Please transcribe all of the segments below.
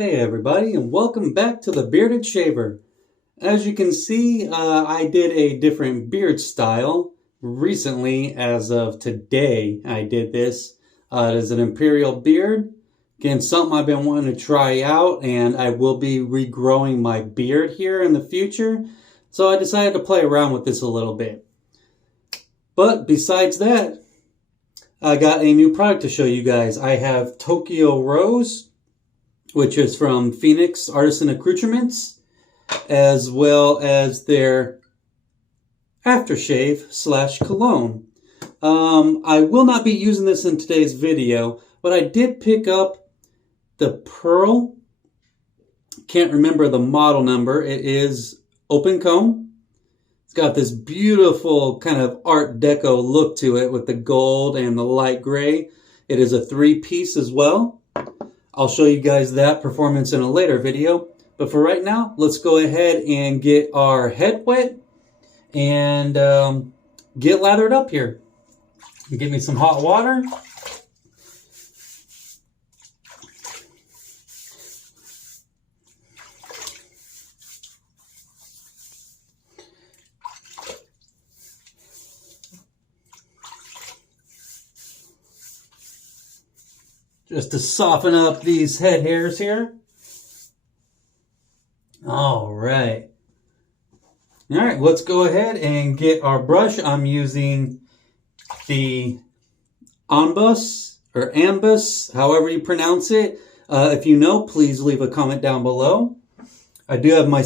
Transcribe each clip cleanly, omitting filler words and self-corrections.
Hey everybody, and welcome back to the Bearded Shaver. As you can see, I did a different beard style recently. As of today, I did this. It is an imperial beard. Again, something I've been wanting to try out, and I will be regrowing my beard here in the future. So I decided to play around with this a little bit. But besides that, I got a new product to show you guys. I have Tokyo Rose, which is from Phoenix Artisan Accoutrements, as well as their aftershave / cologne. I will not be using this in today's video, but I did pick up the Pearl. Can't remember the model number. It is open comb. It's got this beautiful kind of Art Deco look to it with the gold and the light gray. It is a 3-piece as well. I'll show you guys that performance in a later video. But for right now, let's go ahead and get our head wet and get lathered up here. Get me some hot water. Just to soften up these head hairs here. All right, let's go ahead and get our brush. I'm using the Ambus, or Ambus, however you pronounce it. If you know, please leave a comment down below. I do have my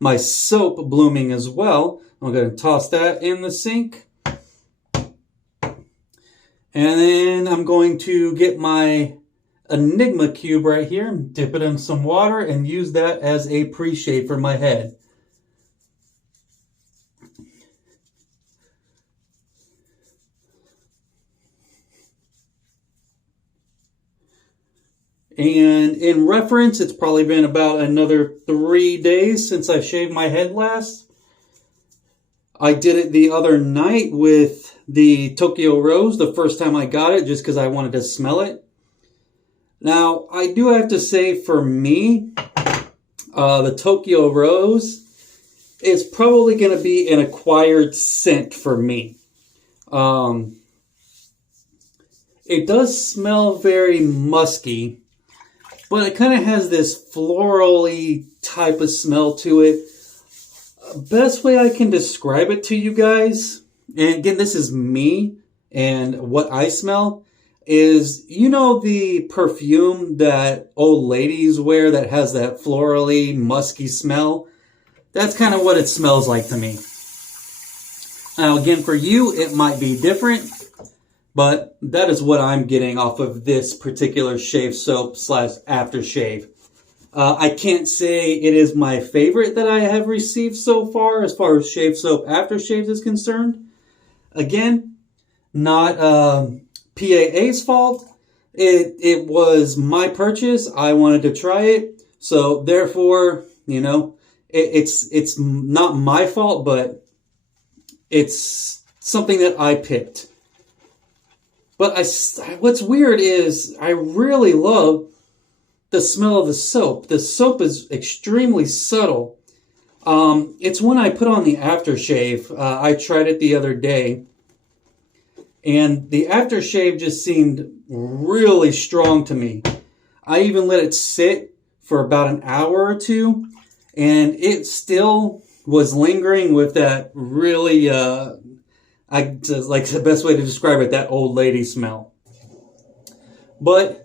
my soap blooming as well. I'm going to toss that in the sink. And then I'm going to get my Enigma cube right here, dip it in some water, and use that as a pre-shave for my head. And in reference, it's probably been about another 3 days since I shaved my head last. I did it the other night with the Tokyo Rose, the first time I got it, just because I wanted to smell it. Now, I do have to say, for me, the Tokyo Rose is probably going to be an acquired scent for me. It does smell very musky, but it kind of has this florally type of smell to it. Best way I can describe it to you guys, and again, this is me and what I smell, is, you know, the perfume that old ladies wear that has that florally, musky smell? That's kind of what it smells like to me. Now, again, for you, it might be different, but that is what I'm getting off of this particular shave soap / aftershave. I can't say it is my favorite that I have received so far as shave soap aftershaves is concerned. Again, not PAA's fault. It was my purchase. I wanted to try it. So therefore, you know, it's not my fault, but it's something that I picked. But what's weird is I really love the smell of the soap. The soap is extremely subtle. It's when I put on the aftershave. I tried it the other day, and the aftershave just seemed really strong to me. I even let it sit for about an hour or two, and it still was lingering with that really, like the best way to describe it, that old lady smell. But,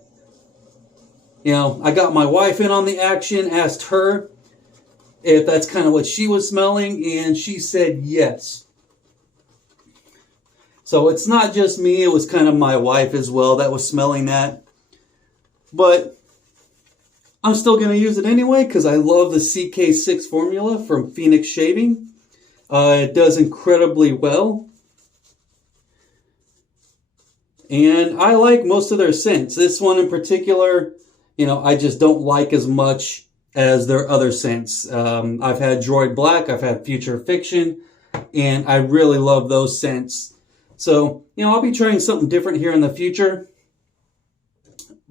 you know, I got my wife in on the action, asked her if that's kind of what she was smelling, and she said yes. So it's not just me, it was kind of my wife as well that was smelling that. But I'm still going to use it anyway because I love the CK6 formula from Phoenix Shaving. It does incredibly well. And I like most of their scents. This one in particular, you know, I just don't like as much as their other scents. I've had Droid Black, I've had Future Fiction, and I really love those scents. So, you know, I'll be trying something different here in the future.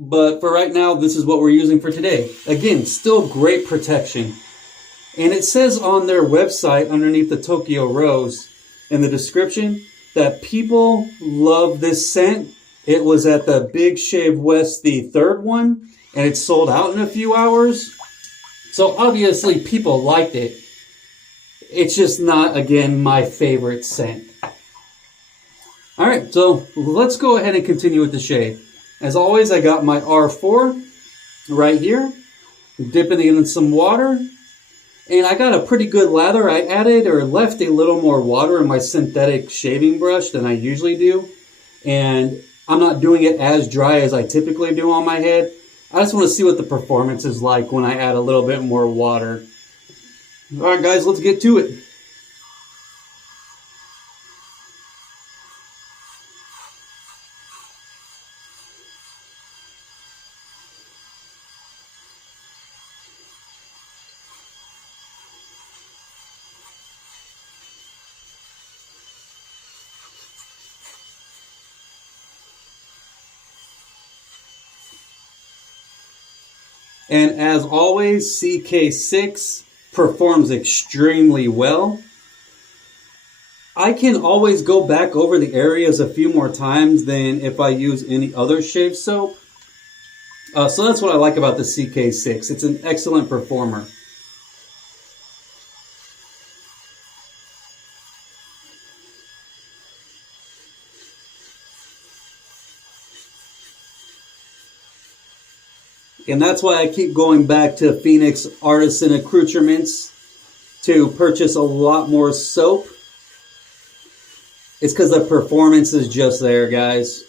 But for right now, this is what we're using for today. Again, still great protection. And it says on their website underneath the Tokyo Rose in the description that people love this scent. It was at the Big Shave West, the third one, and it sold out in a few hours. So obviously people liked it. It's just not, again, my favorite scent. Alright, so let's go ahead and continue with the shave. As always, I got my R4 right here. Dipping it in some water. And I got a pretty good lather. I added or left a little more water in my synthetic shaving brush than I usually do. And I'm not doing it as dry as I typically do on my head. I just want to see what the performance is like when I add a little bit more water. Alright guys, let's get to it. And as always, CK6 performs extremely well. I can always go back over the areas a few more times than if I use any other shave soap. So that's what I like about the CK6. It's an excellent performer. And that's why I keep going back to Phoenix Artisan Accoutrements to purchase a lot more soap. It's because the performance is just there, guys.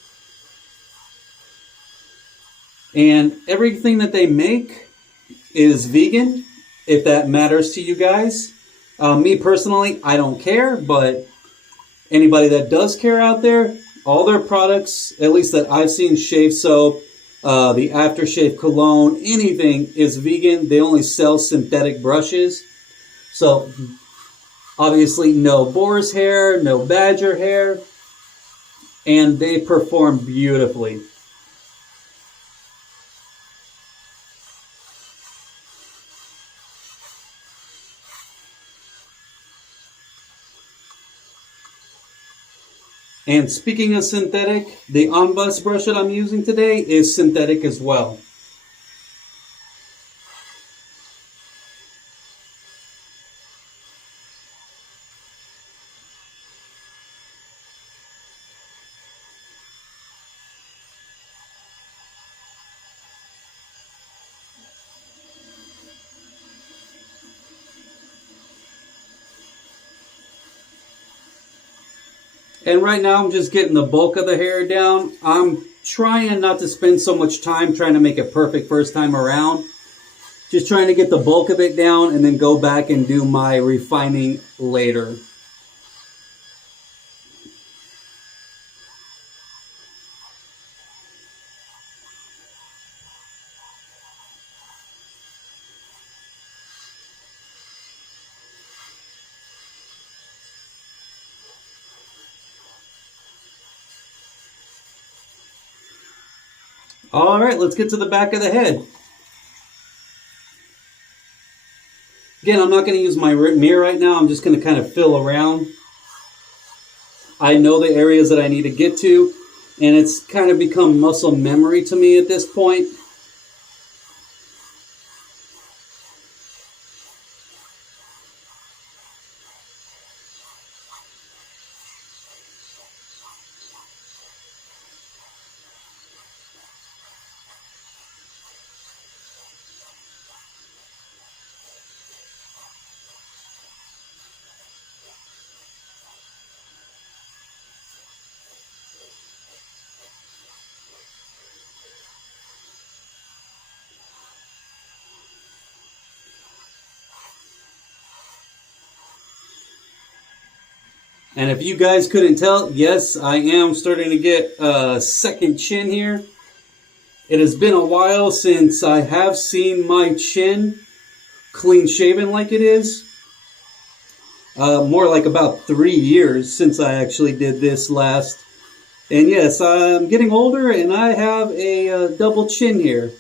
And everything that they make is vegan, if that matters to you guys. Me personally, I don't care, but anybody that does care out there, all their products, at least that I've seen, shave soap, the aftershave cologne, anything is vegan. They only sell synthetic brushes. So, obviously no boar's hair, no badger hair. And they perform beautifully. And speaking of synthetic, the on-bus brush that I'm using today is synthetic as well. And right now I'm just getting the bulk of the hair down. I'm trying not to spend so much time trying to make it perfect first time around. Just trying to get the bulk of it down and then go back and do my refining later. Alright, let's get to the back of the head. Again, I'm not going to use my mirror right now. I'm just going to kind of fill around. I know the areas that I need to get to, and it's kind of become muscle memory to me at this point. And if you guys couldn't tell, yes, I am starting to get a second chin here. It has been a while since I have seen my chin clean shaven like it is. More like about 3 years since I actually did this last. And yes, I'm getting older and I have a double chin here.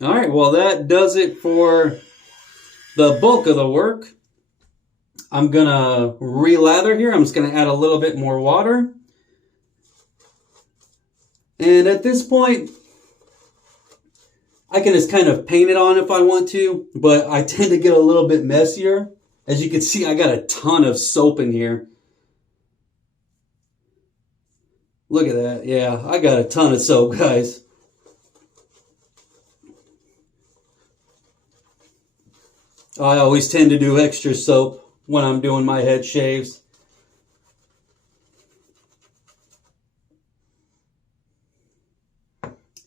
All right, well, that does it for the bulk of the work. I'm going to re-lather here. I'm just going to add a little bit more water. And at this point, I can just kind of paint it on if I want to, but I tend to get a little bit messier. As you can see, I got a ton of soap in here. Look at that. Yeah, I got a ton of soap, guys. I always tend to do extra soap when I'm doing my head shaves.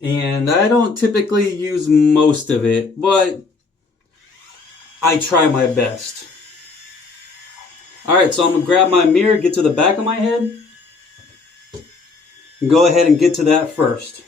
And I don't typically use most of it, but I try my best. Alright, so I'm going to grab my mirror, get to the back of my head, and go ahead and get to that first.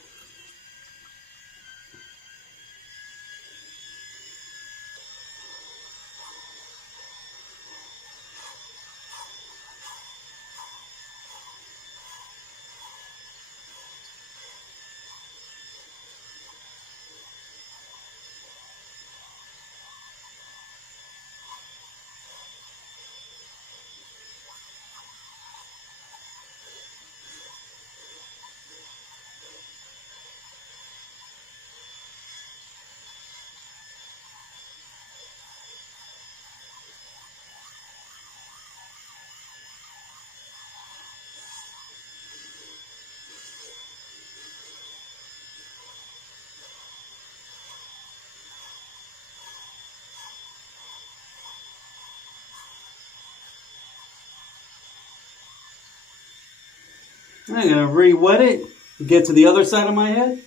I'm going to re-wet it, get to the other side of my head.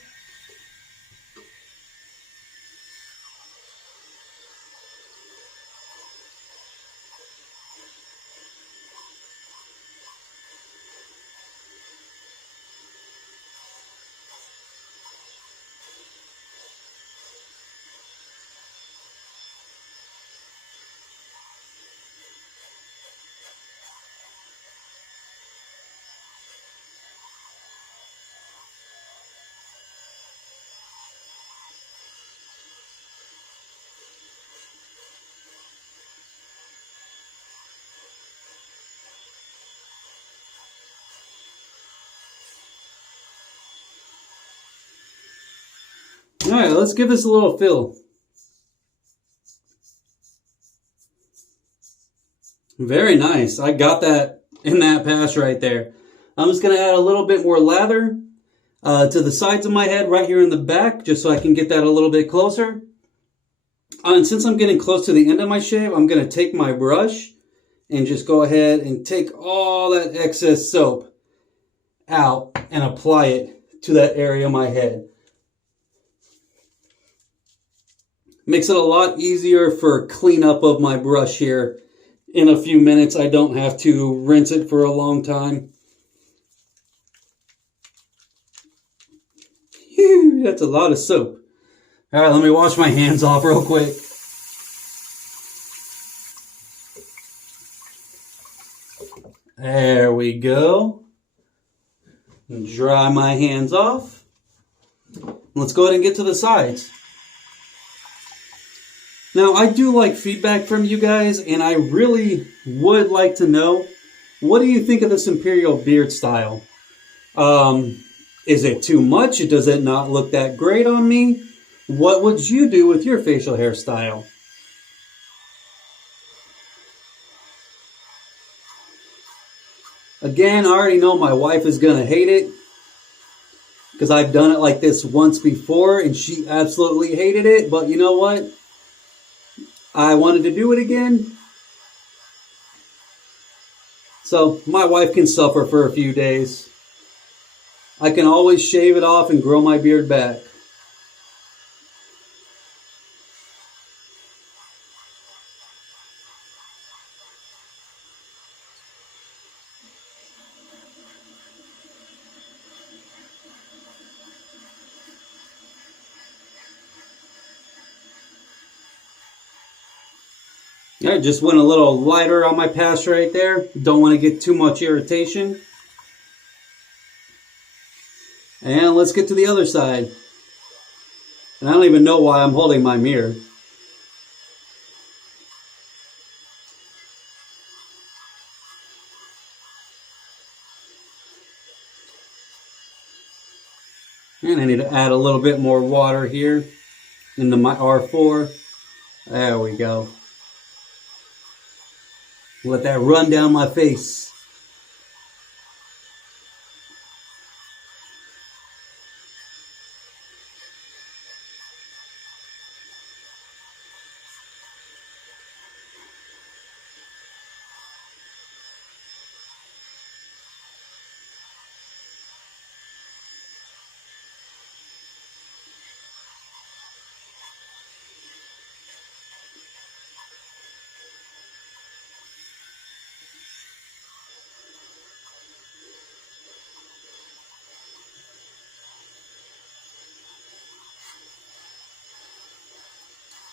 Alright, let's give this a little fill. Very nice. I got that in that pass right there. I'm just going to add a little bit more lather to the sides of my head right here in the back, just so I can get that a little bit closer. And since I'm getting close to the end of my shave, I'm going to take my brush and just go ahead and take all that excess soap out and apply it to that area of my head. Makes it a lot easier for cleanup of my brush here. In a few minutes, I don't have to rinse it for a long time. Phew, that's a lot of soap. All right, let me wash my hands off real quick. There we go. Dry my hands off. Let's go ahead and get to the sides. Now, I do like feedback from you guys, and I really would like to know, what do you think of this Imperial beard style? Is it too much? Does it not look that great on me? What would you do with your facial hairstyle? Again, I already know my wife is going to hate it, because I've done it like this once before, and she absolutely hated it, but you know what? I wanted to do it again. So my wife can suffer for a few days. I can always shave it off and grow my beard back. I just went a little lighter on my pass right there. Don't want to get too much irritation. And let's get to the other side. And I don't even know why I'm holding my mirror. And I need to add a little bit more water here into my R4. There we go. Let that run down my face.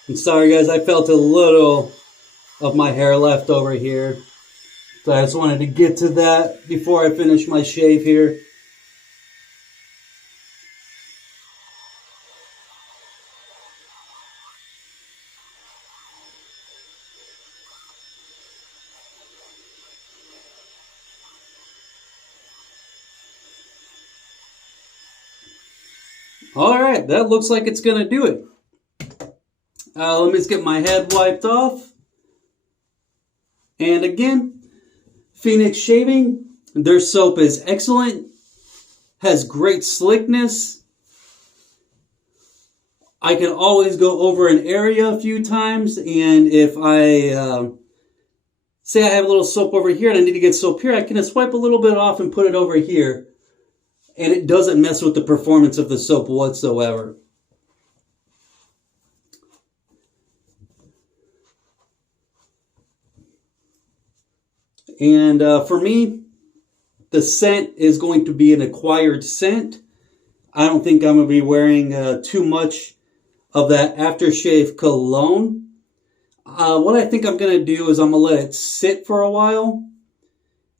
I'm sorry guys, I felt a little of my hair left over here. So I just wanted to get to that before I finish my shave here. Alright, that looks like it's going to do it. Let me just get my head wiped off. And again, Phoenix Shaving, their soap is excellent. Has great slickness. I can always go over an area a few times. And if I say I have a little soap over here and I need to get soap here, I can just wipe a little bit off and put it over here. And it doesn't mess with the performance of the soap whatsoever. And for me, the scent is going to be an acquired scent. I don't think I'm going to be wearing too much of that aftershave cologne. What I think I'm going to do is I'm going to let it sit for a while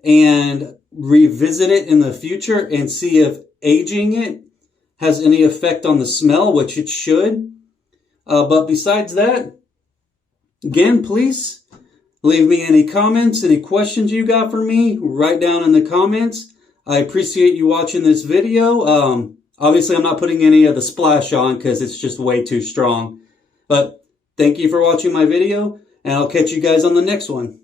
and revisit it in the future and see if aging it has any effect on the smell, which it should. But besides that, again, please leave me any comments, any questions you got for me, right down in the comments. I appreciate you watching this video. Obviously, I'm not putting any of the splash on because it's just way too strong. But thank you for watching my video, and I'll catch you guys on the next one.